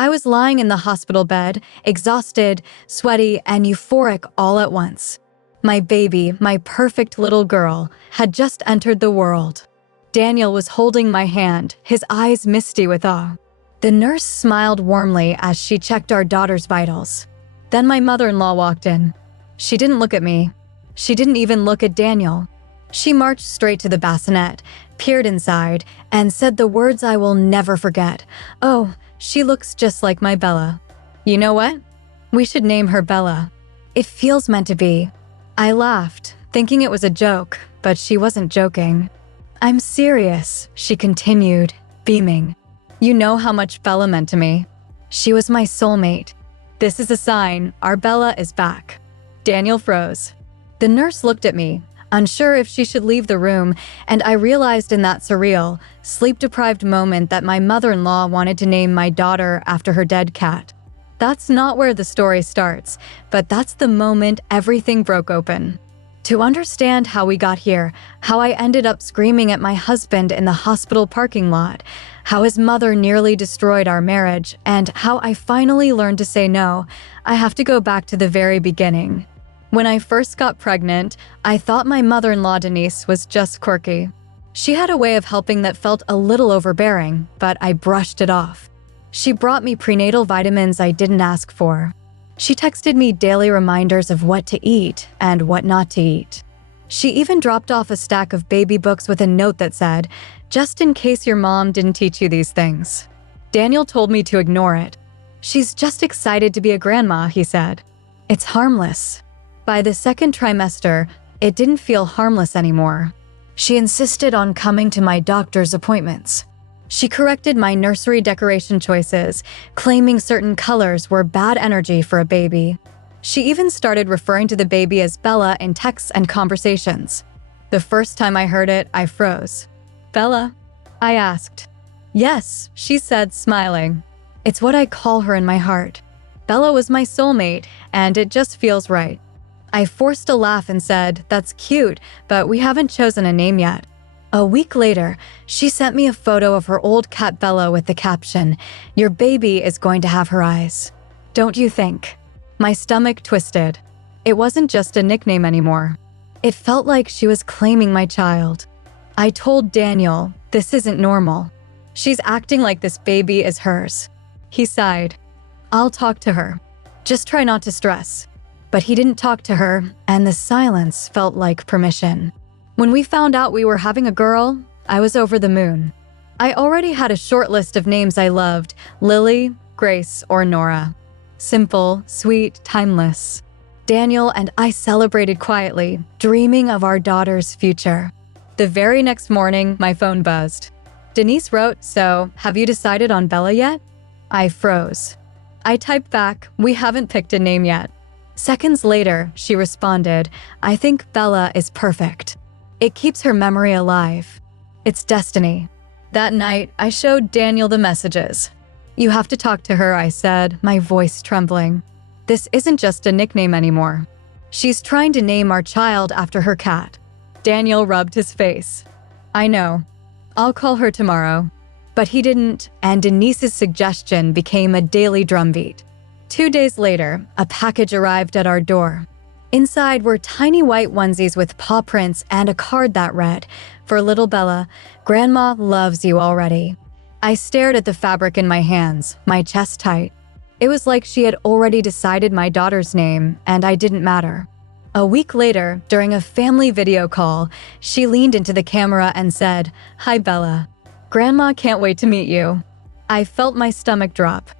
I was lying in the hospital bed, exhausted, sweaty, and euphoric all at once. My baby, my perfect little girl, had just entered the world. Daniel was holding my hand, his eyes misty with awe. The nurse smiled warmly as she checked our daughter's vitals. Then my mother-in-law walked in. She didn't look at me. She didn't even look at Daniel. She marched straight to the bassinet, peered inside, and said the words I will never forget. "Oh, she looks just like my Bella. You know what? We should name her Bella. It feels meant to be." I laughed, thinking it was a joke, but she wasn't joking. "I'm serious," she continued, beaming. "You know how much Bella meant to me. She was my soulmate. This is a sign our Bella is back." Daniel froze. The nurse looked at me, unsure if she should leave the room, and I realized in that surreal, sleep-deprived moment that my mother-in-law wanted to name my daughter after her dead cat. That's not where the story starts, but that's the moment everything broke open. To understand how we got here, how I ended up screaming at my husband in the hospital parking lot, how his mother nearly destroyed our marriage, and how I finally learned to say no, I have to go back to the very beginning. When I first got pregnant, I thought my mother-in-law Denise was just quirky. She had a way of helping that felt a little overbearing, but I brushed it off. She brought me prenatal vitamins I didn't ask for. She texted me daily reminders of what to eat and what not to eat. She even dropped off a stack of baby books with a note that said, "Just in case your mom didn't teach you these things." Daniel told me to ignore it. "She's just excited to be a grandma," he said. "It's harmless." By the second trimester, it didn't feel harmless anymore. She insisted on coming to my doctor's appointments. She corrected my nursery decoration choices, claiming certain colors were bad energy for a baby. She even started referring to the baby as Bella in texts and conversations. The first time I heard it, I froze. "Bella?" I asked. "Yes," she said, smiling. "It's what I call her in my heart. Bella was my soulmate, and it just feels right." I forced a laugh and said, "That's cute, but we haven't chosen a name yet." A week later, she sent me a photo of her old cat Bella with the caption, "Your baby is going to have her eyes." Don't you think? My stomach twisted. It wasn't just a nickname anymore. It felt like she was claiming my child. I told Daniel, "This isn't normal. She's acting like this baby is hers." He sighed. "I'll talk to her. Just try not to stress." But he didn't talk to her, and the silence felt like permission. When we found out we were having a girl, I was over the moon. I already had a short list of names I loved: Lily, Grace, or Nora. Simple, sweet, timeless. Daniel and I celebrated quietly, dreaming of our daughter's future. The very next morning, my phone buzzed. Denise wrote, "So, have you decided on Bella yet?" I froze. I typed back, "We haven't picked a name yet." Seconds later, she responded, "I think Bella is perfect. It keeps her memory alive. It's destiny." That night, I showed Daniel the messages. "You have to talk to her," I said, my voice trembling. "This isn't just a nickname anymore. She's trying to name our child after her cat." Daniel rubbed his face. "I know. I'll call her tomorrow." But he didn't, and Denise's suggestion became a daily drumbeat. 2 days later, a package arrived at our door. Inside were tiny white onesies with paw prints and a card that read, "For little Bella, Grandma loves you already." I stared at the fabric in my hands, my chest tight. It was like she had already decided my daughter's name, and I didn't matter. A week later, during a family video call, she leaned into the camera and said, "Hi, Bella. Grandma can't wait to meet you." I felt my stomach drop.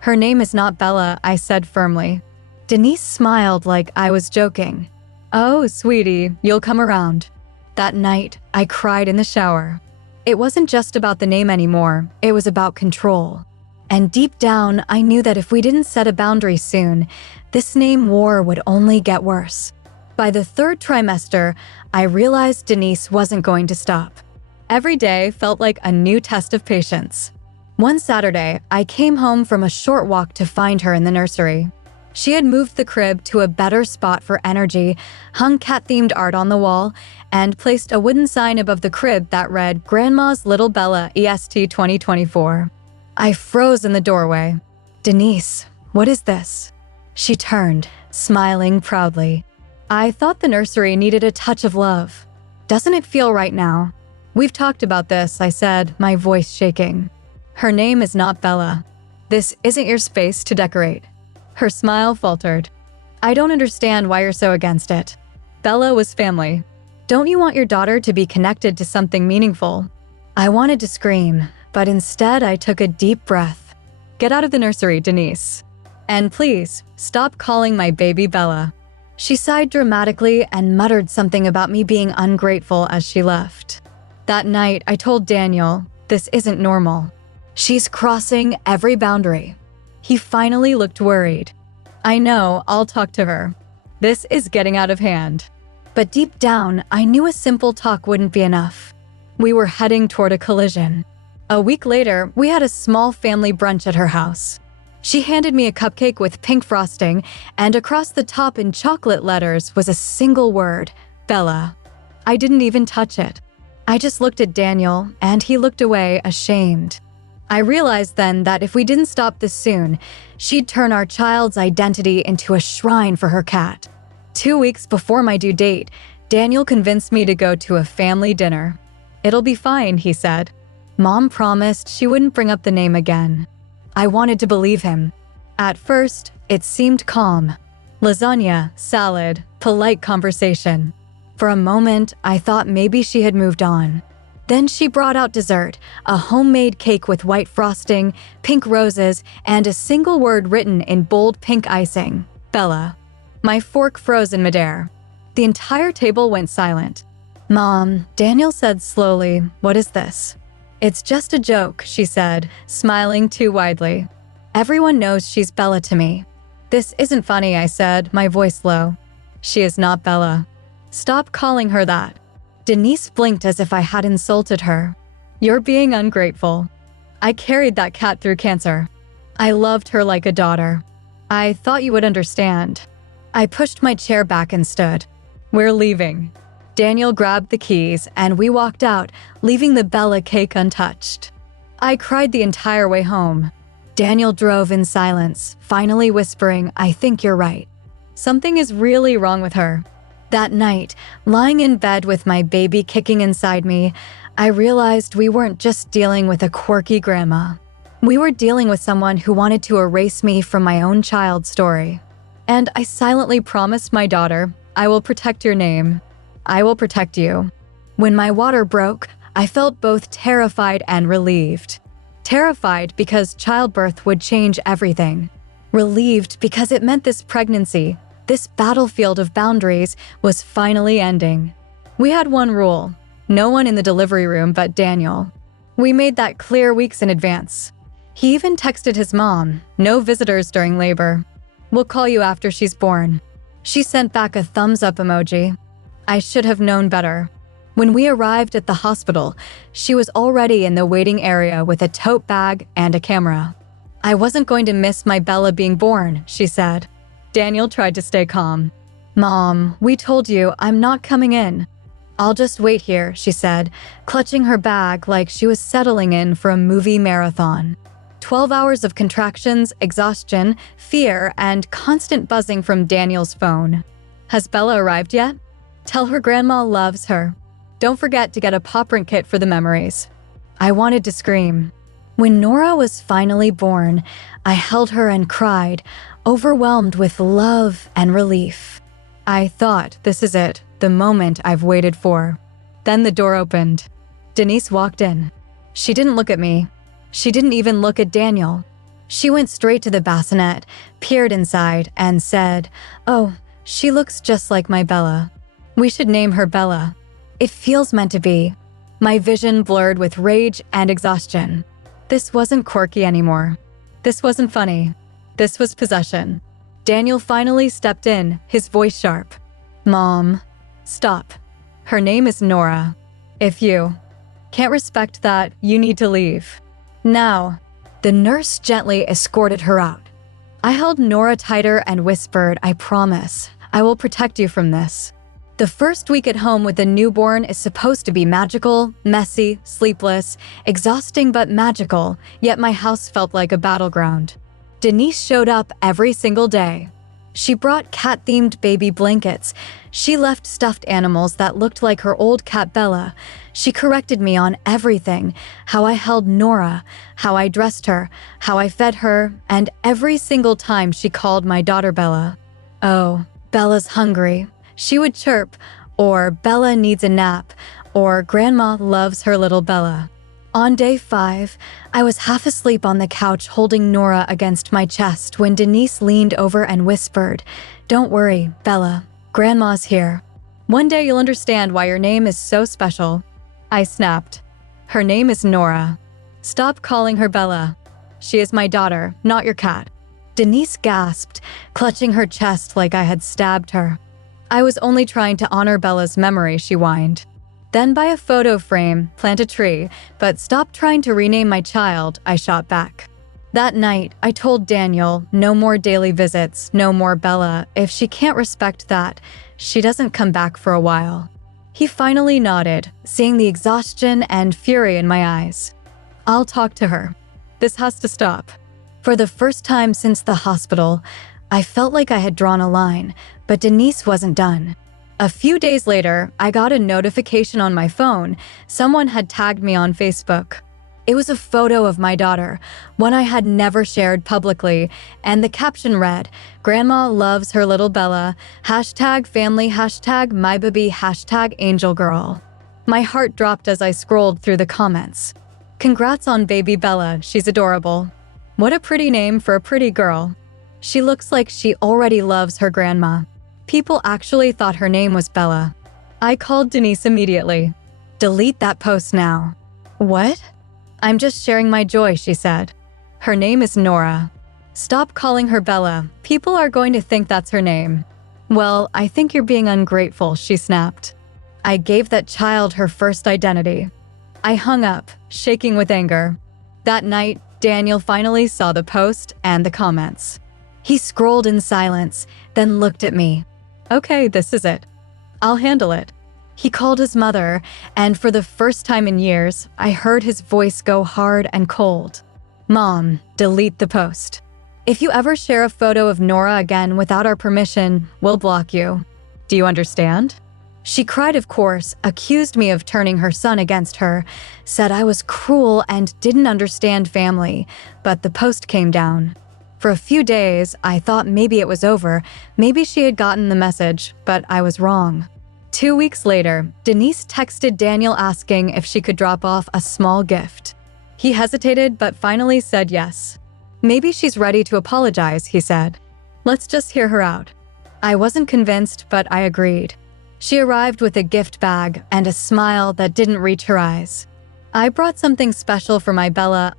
"Her name is not Bella," I said firmly. Denise smiled like I was joking. "Oh, sweetie, you'll come around." That night, I cried in the shower. It wasn't just about the name anymore, it was about control. And deep down, I knew that if we didn't set a boundary soon, this name war would only get worse. By the third trimester, I realized Denise wasn't going to stop. Every day felt like a new test of patience. One Saturday, I came home from a short walk to find her in the nursery. She had moved the crib to a better spot for energy, hung cat-themed art on the wall, and placed a wooden sign above the crib that read, "Grandma's Little Bella EST 2024. I froze in the doorway. Denise, what is this? She turned, smiling proudly. I thought the nursery needed a touch of love. Doesn't it feel right now? We've talked about this, I said, my voice shaking. Her name is not Bella. This isn't your space to decorate. Her smile faltered. I don't understand why you're so against it. Bella was family. Don't you want your daughter to be connected to something meaningful? I wanted to scream, but instead I took a deep breath. Get out of the nursery, Denise. And please, stop calling my baby Bella. She sighed dramatically and muttered something about me being ungrateful as she left. That night, I told Daniel, this isn't normal. She's crossing every boundary. He finally looked worried. I know, I'll talk to her. This is getting out of hand. But deep down, I knew a simple talk wouldn't be enough. We were heading toward a collision. A week later, we had a small family brunch at her house. She handed me a cupcake with pink frosting, and across the top in chocolate letters was a single word, Bella. I didn't even touch it. I just looked at Daniel, and he looked away, ashamed. I realized then that if we didn't stop this soon, she'd turn our child's identity into a shrine for her cat. 2 weeks before my due date, Daniel convinced me to go to a family dinner. It'll be fine, he said. Mom promised she wouldn't bring up the name again. I wanted to believe him. At first, it seemed calm. Lasagna, salad, polite conversation. For a moment, I thought maybe she had moved on. Then she brought out dessert, a homemade cake with white frosting, pink roses, and a single word written in bold pink icing, Bella. My fork froze in midair. The entire table went silent. Mom, Daniel said slowly, what is this? It's just a joke, she said, smiling too widely. Everyone knows she's Bella to me. This isn't funny, I said, my voice low. She is not Bella. Stop calling her that. Denise blinked as if I had insulted her. You're being ungrateful. I carried that cat through cancer. I loved her like a daughter. I thought you would understand. I pushed my chair back and stood. We're leaving. Daniel grabbed the keys and we walked out, leaving the Bella cake untouched. I cried the entire way home. Daniel drove in silence, finally whispering, I think you're right. Something is really wrong with her. That night, lying in bed with my baby kicking inside me, I realized we weren't just dealing with a quirky grandma. We were dealing with someone who wanted to erase me from my own child's story. And I silently promised my daughter, I will protect your name. I will protect you. When my water broke, I felt both terrified and relieved. Terrified because childbirth would change everything. Relieved because it meant this pregnancy, this battlefield of boundaries, was finally ending. We had one rule: no one in the delivery room but Daniel. We made that clear weeks in advance. He even texted his mom, no visitors during labor. We'll call you after she's born. She sent back a thumbs up emoji. I should have known better. When we arrived at the hospital, she was already in the waiting area with a tote bag and a camera. I wasn't going to miss my Bella being born, she said. Daniel tried to stay calm. Mom, we told you I'm not coming in. I'll just wait here, she said, clutching her bag like she was settling in for a movie marathon. 12 hours of contractions, exhaustion, fear, and constant buzzing from Daniel's phone. Has Bella arrived yet? Tell her grandma loves her. Don't forget to get a paw print kit for the memories. I wanted to scream. When Nora was finally born, I held her and cried, overwhelmed with love and relief. I thought, this is it, the moment I've waited for. Then the door opened. Denise walked in. She didn't look at me. She didn't even look at Daniel. She went straight to the bassinet, peered inside, and said, "Oh, she looks just like my Bella. We should name her Bella. It feels meant to be." My vision blurred with rage and exhaustion. This wasn't quirky anymore. This wasn't funny. This was possession. Daniel finally stepped in, his voice sharp. "Mom, stop. Her name is Nora. If you can't respect that, you need to leave. Now." The nurse gently escorted her out. I held Nora tighter and whispered, "I promise, I will protect you from this." The first week at home with a newborn is supposed to be magical, messy, sleepless, exhausting but magical, yet my house felt like a battleground. Denise showed up every single day. She brought cat-themed baby blankets. She left stuffed animals that looked like her old cat Bella. She corrected me on everything: how I held Nora, how I dressed her, how I fed her, and every single time she called my daughter Bella. "Oh, Bella's hungry," she would chirp, or "Bella needs a nap," or "Grandma loves her little Bella." On day 5, I was half asleep on the couch holding Nora against my chest when Denise leaned over and whispered, "Don't worry, Bella. Grandma's here. One day you'll understand why your name is so special." I snapped. "Her name is Nora. Stop calling her Bella. She is my daughter, not your cat." Denise gasped, clutching her chest like I had stabbed her. "I was only trying to honor Bella's memory," she whined. "Then buy a photo frame, plant a tree, but stop trying to rename my child," I shot back. That night, I told Daniel, no more daily visits, no more Bella. If she can't respect that, she doesn't come back for a while. He finally nodded, seeing the exhaustion and fury in my eyes. "I'll talk to her. This has to stop." For the first time since the hospital, I felt like I had drawn a line, but Denise wasn't done. A few days later, I got a notification on my phone. Someone had tagged me on Facebook. It was a photo of my daughter, one I had never shared publicly, and the caption read, "Grandma loves her little Bella, #family, #mybaby, #angelgirl." My heart dropped as I scrolled through the comments. "Congrats on baby Bella, she's adorable. What a pretty name for a pretty girl. She looks like she already loves her grandma." People actually thought her name was Bella. I called Denise immediately. "Delete that post now." "What?" "I'm just sharing my joy," she said. "Her name is Nora. Stop calling her Bella. People are going to think that's her name." "Well, I think you're being ungrateful," she snapped. I gave that child her first identity. I hung up, shaking with anger. That night, Daniel finally saw the post and the comments. He scrolled in silence, then looked at me. "Okay, this is it. I'll handle it." He called his mother, and for the first time in years, I heard his voice go hard and cold. "Mom, delete the post. If you ever share a photo of Nora again without our permission, we'll block you. Do you understand?" She cried, of course, accused me of turning her son against her, said I was cruel and didn't understand family, but the post came down. For a few days, I thought maybe it was over, maybe she had gotten the message, but I was wrong. 2 weeks later, Denise texted Daniel asking if she could drop off a small gift. He hesitated, but finally said yes. "Maybe she's ready to apologize," he said. "Let's just hear her out." I wasn't convinced, but I agreed. She arrived with a gift bag and a smile that didn't reach her eyes. "I brought something special for my Bella,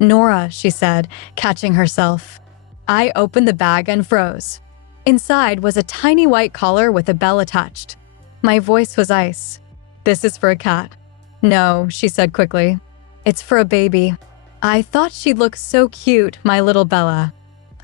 Nora," she said, catching herself. I opened the bag and froze. Inside was a tiny white collar with a bell attached. My voice was ice. "This is for a cat." "No," she said quickly. "It's for a baby." I thought she'd look so cute, my little Bella.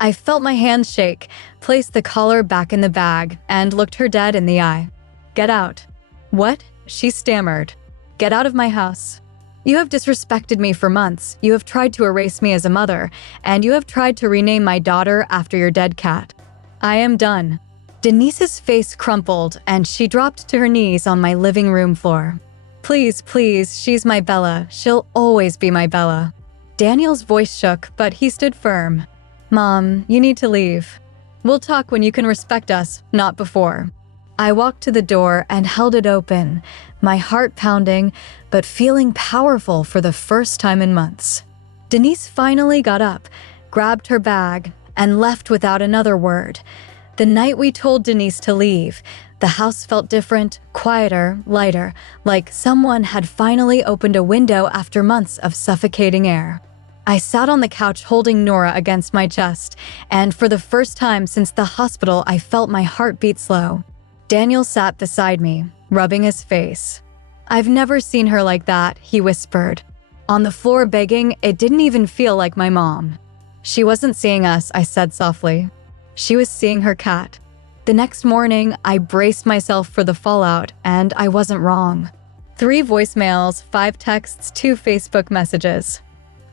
I felt my hands shake, placed the collar back in the bag, and looked her dead in the eye. "Get out." "What?" she stammered. "Get out of my house. You have disrespected me for months. You have tried to erase me as a mother, and you have tried to rename my daughter after your dead cat. I am done." Denise's face crumpled, and she dropped to her knees on my living room floor. "Please, please, she's my Bella. She'll always be my Bella." Daniel's voice shook, but he stood firm. "Mom, you need to leave. We'll talk when you can respect us, not before." I walked to the door and held it open, my heart pounding, but feeling powerful for the first time in months. Denise finally got up, grabbed her bag, and left without another word. The night we told Denise to leave, the house felt different, quieter, lighter, like someone had finally opened a window after months of suffocating air. I sat on the couch holding Nora against my chest, and for the first time since the hospital, I felt my heart beat slow. Daniel sat beside me, rubbing his face. "I've never seen her like that," he whispered. On the floor begging, it didn't even feel like my mom. "She wasn't seeing us," I said softly. "She was seeing her cat." The next morning, I braced myself for the fallout, and I wasn't wrong. 3 voicemails, 5 texts, 2 Facebook messages.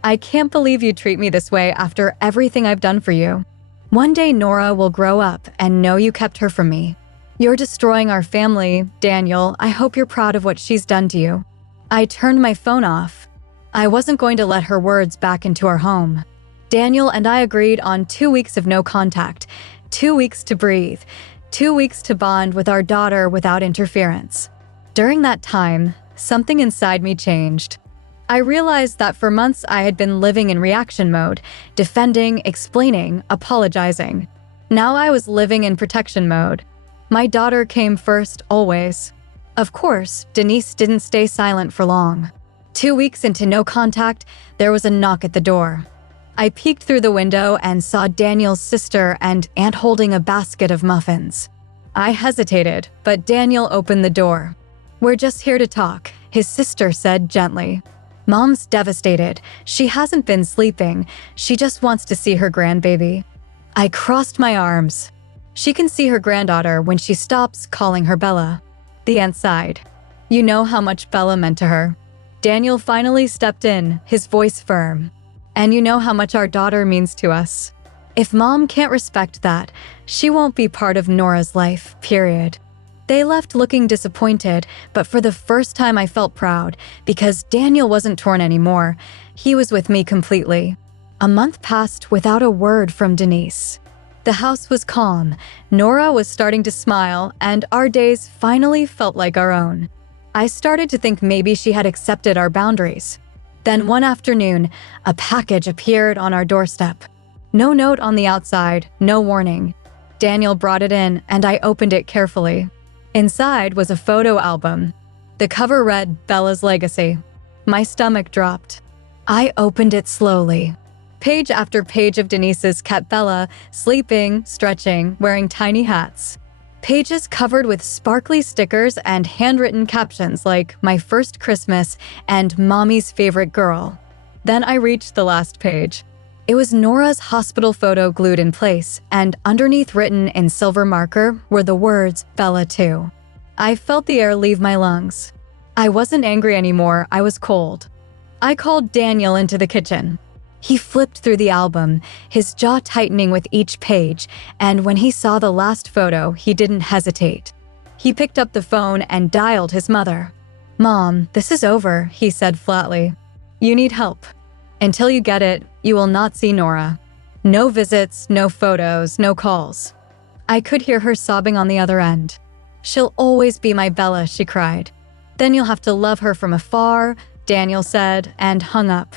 I can't believe you treat me this way after everything I've done for you. One day Nora will grow up and know you kept her from me. You're destroying our family, Daniel. I hope you're proud of what she's done to you." I turned my phone off. I wasn't going to let her words back into our home. Daniel and I agreed on 2 weeks of no contact, 2 weeks to breathe, 2 weeks to bond with our daughter without interference. During that time, something inside me changed. I realized that for months I had been living in reaction mode, defending, explaining, apologizing. Now I was living in protection mode. My daughter came first, always. Of course, Denise didn't stay silent for long. 2 weeks into no contact, there was a knock at the door. I peeked through the window and saw Daniel's sister and aunt holding a basket of muffins. I hesitated, but Daniel opened the door. "We're just here to talk," his sister said gently. "Mom's devastated. She hasn't been sleeping. She just wants to see her grandbaby." I crossed my arms. "She can see her granddaughter when she stops calling her Bella." The aunt sighed. "You know how much Bella meant to her." Daniel finally stepped in, his voice firm. "And you know how much our daughter means to us. If Mom can't respect that, she won't be part of Nora's life, period." They left looking disappointed, but for the first time I felt proud, because Daniel wasn't torn anymore. He was with me completely. A month passed without a word from Denise. The house was calm, Nora was starting to smile, and our days finally felt like our own. I started to think maybe she had accepted our boundaries. Then one afternoon, a package appeared on our doorstep. No note on the outside, no warning. Daniel brought it in, and I opened it carefully. Inside was a photo album. The cover read, "Bella's Legacy." My stomach dropped. I opened it slowly. Page after page of Denise's kept Bella sleeping, stretching, wearing tiny hats. Pages covered with sparkly stickers and handwritten captions like "My First Christmas" and "Mommy's Favorite Girl." Then I reached the last page. It was Nora's hospital photo glued in place, and underneath written in silver marker were the words, "Bella too." I felt the air leave my lungs. I wasn't angry anymore, I was cold. I called Daniel into the kitchen. He flipped through the album, his jaw tightening with each page, and when he saw the last photo, he didn't hesitate. He picked up the phone and dialed his mother. "Mom, this is over," he said flatly. "You need help. Until you get it, you will not see Nora. No visits, no photos, no calls." I could hear her sobbing on the other end. "She'll always be my Bella," she cried. "Then you'll have to love her from afar," Daniel said, and hung up.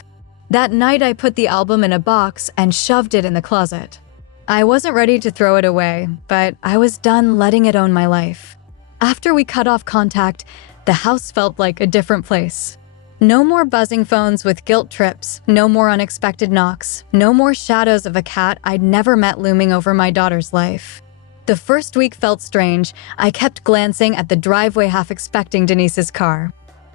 That night I put the album in a box and shoved it in the closet. I wasn't ready to throw it away, but I was done letting it own my life. After we cut off contact, the house felt like a different place. No more buzzing phones with guilt trips, no more unexpected knocks, no more shadows of a cat I'd never met looming over my daughter's life. The first week felt strange. I kept glancing at the driveway, half expecting Denise's car.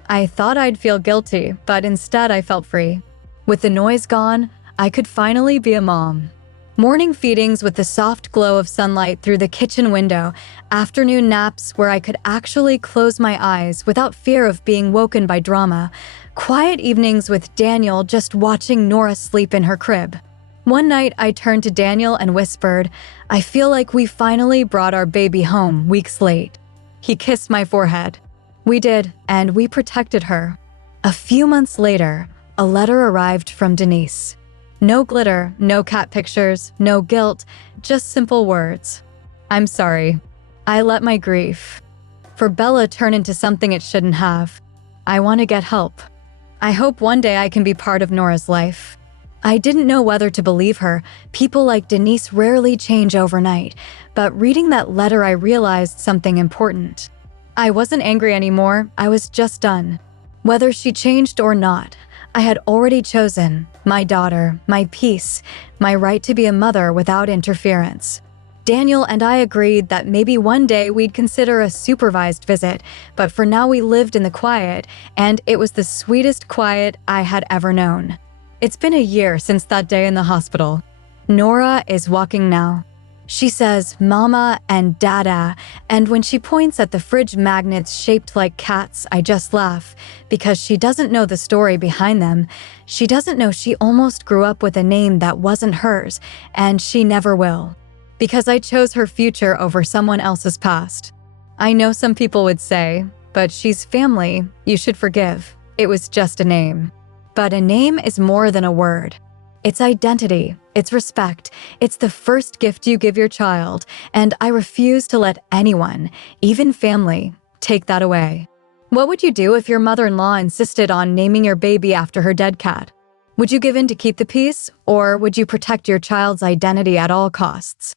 I thought I'd feel guilty, but instead I felt free. With the noise gone, I could finally be a mom. Morning feedings with the soft glow of sunlight through the kitchen window, afternoon naps where I could actually close my eyes without fear of being woken by drama, quiet evenings with Daniel just watching Nora sleep in her crib. One night I turned to Daniel and whispered, "I feel like we finally brought our baby home weeks late." He kissed my forehead. We did, and we protected her. A few months later, a letter arrived from Denise. No glitter, no cat pictures, no guilt, just simple words. "I'm sorry. I let my grief for Bella turn into something it shouldn't have. I want to get help. I hope one day I can be part of Nora's life." I didn't know whether to believe her. People like Denise rarely change overnight, but reading that letter I realized something important. I wasn't angry anymore, I was just done. Whether she changed or not, I had already chosen my daughter, my peace, my right to be a mother without interference. Daniel and I agreed that maybe one day we'd consider a supervised visit, but for now we lived in the quiet, and it was the sweetest quiet I had ever known. It's been a year since that day in the hospital. Nora is walking now. She says mama and dada, and when she points at the fridge magnets shaped like cats, I just laugh because she doesn't know the story behind them. She doesn't know she almost grew up with a name that wasn't hers, and she never will. Because I chose her future over someone else's past. I know some people would say, but she's family, you should forgive. It was just a name. But a name is more than a word. It's identity, it's respect, it's the first gift you give your child, and I refuse to let anyone, even family, take that away. What would you do if your mother-in-law insisted on naming your baby after her dead cat? Would you give in to keep the peace, or would you protect your child's identity at all costs?